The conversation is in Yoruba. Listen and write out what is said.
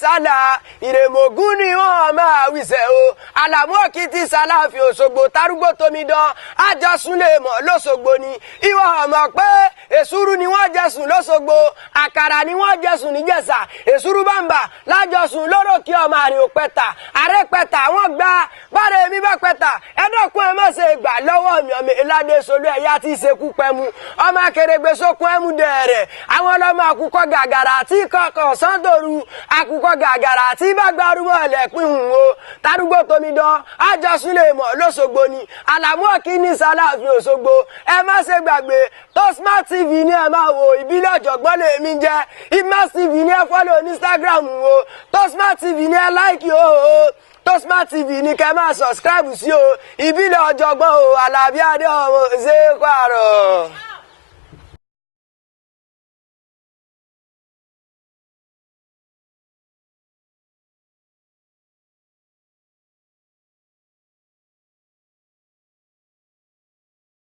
sálà ìrèmọ̀gún ni wọ́n máa wíṣẹ́ o Àlàmú Òkìtì Sàláfì Òṣogbo tarúgbó tomidán àjọsúnlé mọ̀ lọ́sọ̀gbò ni ìwọ ọmọ pé èsúrú ni wọ́n jẹ̀sùn lọ́sọ̀gbò àkàrà ni wọ́n jẹ̀sùn níjẹ̀ṣà èsúrú bàǹbà lájọsùn lórókè ọmọ àrè òpẹta àrẹ pẹta wọ́n gbà bára èmi bá pẹta ẹdọkùn ẹ má ṣe gbà lọ́wọ́ mi ọmọ ìlàdé solú ẹyà tí ìṣekú pẹmu ọmọ akèrègbè sókun ẹmu dẹrẹ àwọn ọlọmọ àkùkọ gàgàrà tí kọkàn sọdọrù àkùkọ gàgàrà tí bá gbárùmọ ẹlẹpìn hùn o tarúgbó tomidán àjọsúnlé mọ̀ lọ́sọ̀gbò ni Àlàmú Òkìtì Sàláfì Òṣogbo ẹ má ṣe gbàgbé Tosmart TV ní ẹ máa wo ìbílẹ̀ ọ̀jọ̀gbọ́n lèmi jẹ́ Imaz TV ní ẹ fọ́lọ̀ ní Instagram o Tosmart TV ní ẹ láìkì o Tosmart TV ní kẹ́ máa subscribe sí o ìbílẹ̀ ọ̀jọ̀gbọ́n o Àlàbí Adé ọmọ ṣe é pààrọ̀.